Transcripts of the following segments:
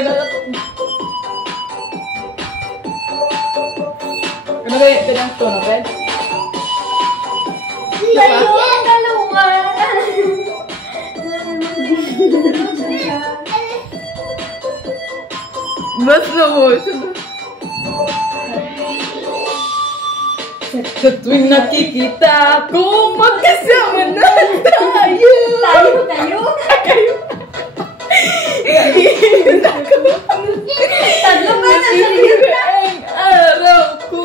Ano ba yung pinang to, no, Ped? Dalawang dalawa. Basta mo. Sa tuwing nakikita ko, magkasama na tayo. Tayo. Kayo. Tatlo ba na salita? Ang araw ko.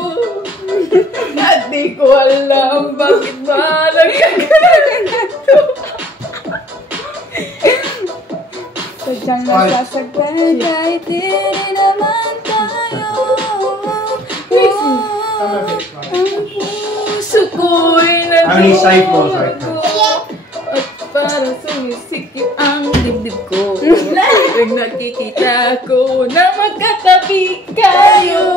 At di ko alam bakit ba nagkaganito. Sadyang nasasagdan kahit di rin naman tayo. Ang Puso ko'y Cypher. at parang sumisikip ang dibdib ko. Tuwing nakikita ko na magkatabi kayo.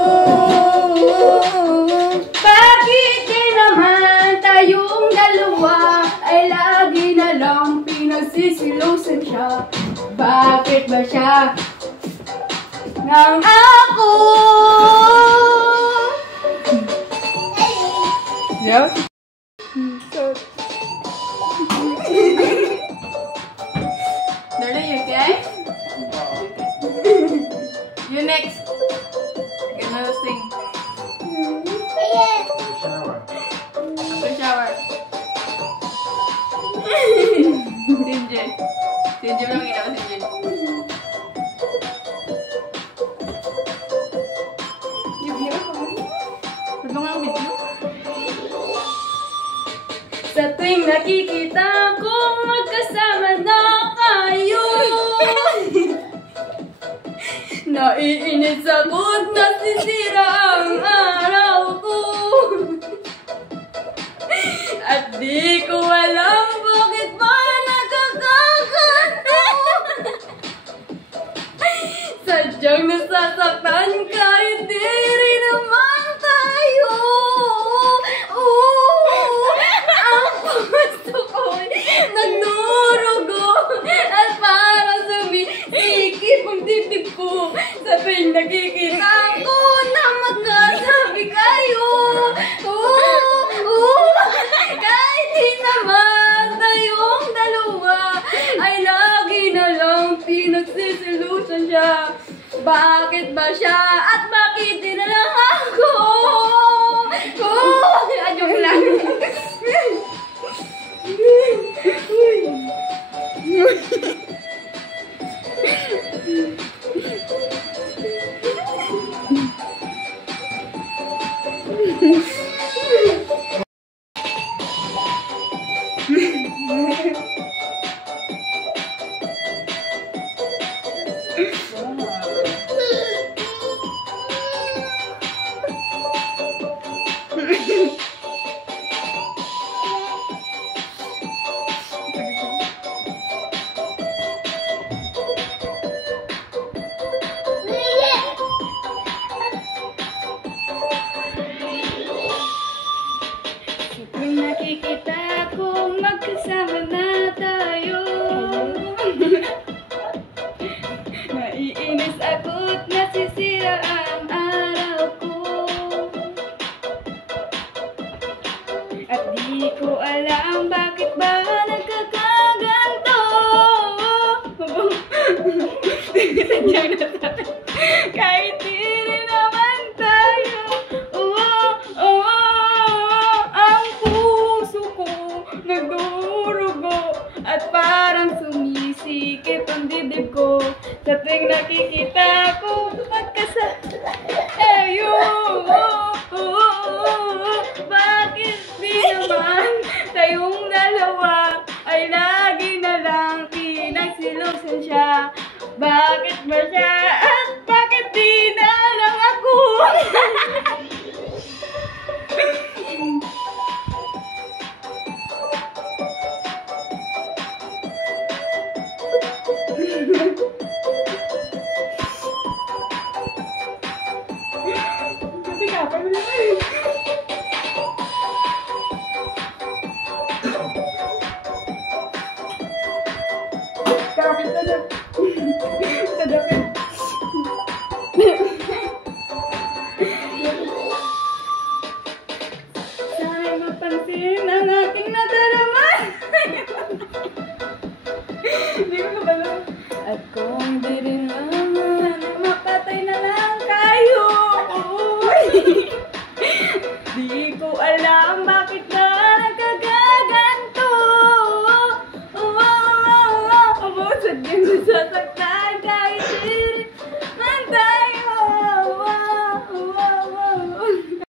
Bakit di naman tayong dalawa ay lagi na lang pinagsisilusan siya? Bakit ba siya nang ako? Yeah? Darling, you okay? You next. You're gonna sing. After shower. Sinjay. Sinjay mo lang kita ko, Sinjay. Ano nga ang video? Sa tuwing nakikita kong magkasama na kayo, naiinit sagot na sisira ang araw ko. At di ko alam bakit ba nagkakaganto. Sadyang nasasaktan kahit di rin naman tayo. Ang puso ko'y nagdurugo at parang sumisikip ang dibdib ko. Sabing nakikita ko na magkasabi kayo. Kahit di naman tayong dalawa ay lagi na lang pinagsisilusan siya. Bakit ba siya at bakit di na lang ako? Ayun lang. Kung nakikita kong magkasama na tayo, naiinis ako't nasisira ang araw ko. At di ko alam bakit ba nagkakaganto. Sadyang nasasaktan kahit di rin naman tayo. Ang puso ko nagdurugo at parang sumisikip ang dibdib ko. Sa tuwing nakikita ko magkasama tayo. Bakit di naman tayong dalawa ay lagi na lang pinagsilusan siya? Bakit ba siya at bakit di na lang ako? Kapit na na. Tadapin. napansin ang